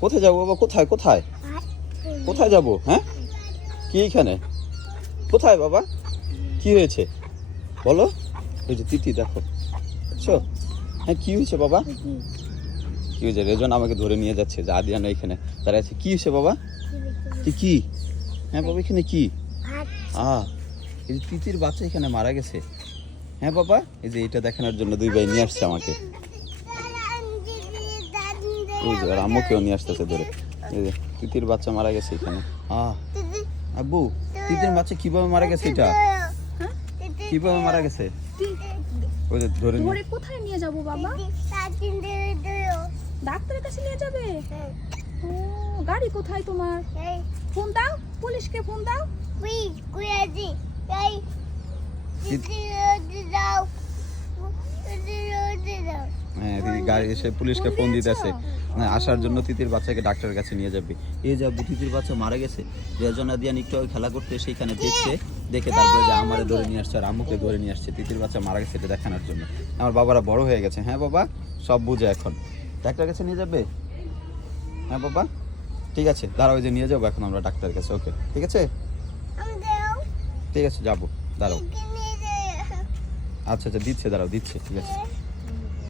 কোথায় যাব বাবা? কোথায়? কোথায়? কোথায় যাব? হ্যাঁ? কি এখানে? কোথায় বাবা? কি হয়েছে? বলো। ওই যে তিতি দেখো। বুঝছ হ্যাঁ কি হয়েছে বাবা? কি হয়েছে? রেজন আমাকে ধরে নিয়ে যাচ্ছে, যে আদিয়ানো এখানে। দাঁড়ায় আছে। কি হয়েছে বাবা? কি কি? হ্যাঁ বাবা, এখানে কি? আ, এই তিতির বাচ্চা এখানে মারা গেছে। হ্যাঁ বাবা? এই যে এটা দেখানোর জন্য দুই ভাই নিয়ে আসছে আমাকে। ওই যে আর আম্মুকেও নিয়ে আসতেছে ধরে। এই যে তিতির বাচ্চা মারা গেছে এখানে। আ আব্বু তিতির বাচ্চা কীভাবে মারা গেছে এটা? কীভাবে মারা গেছে? ওই যে ধরে ধরে কোথায় নিয়ে যাব বাবা? ডাক্তারের কাছে নিয়ে যাবে? ও গাড়ি কোথায় তোমার? ফোন দাও পুলিশকে ফোন দাও। হ্যাঁ দিদি গাড়ি এসে পুলিশকে ফোন দিতেছে হ্যাঁ আসার জন্য তিতির বাচ্চাকে ডাক্তারের কাছে নিয়ে যাবে। এই যাব তিতির বাচ্চা মারা গেছে রেজনা দিয়ান একটু খেলা করতে সেইখানে দেখছে দেখে তারপরে যে আমারে ধরে নিয়ে আসছে আর আম্মুকে ধরে নিয়ে আসছে তিতির বাচ্চা মারা গেছে এটা দেখানোর জন্য। আমার বাবারা বড় হয়ে গেছে। হ্যাঁ বাবা সব বুঝে এখন। ডাক্তার কাছে নিয়ে যাবে? হ্যাঁ বাবা ঠিক আছে দাঁড়াও যে নিয়ে যাব এখন আমরা ডাক্তারের কাছে ওকে। ঠিক আছে? ঠিক আছে যাব দাঁড়াও। আচ্ছা আচ্ছা দিচ্ছে দাঁড়াও দিচ্ছে ঠিক আছে।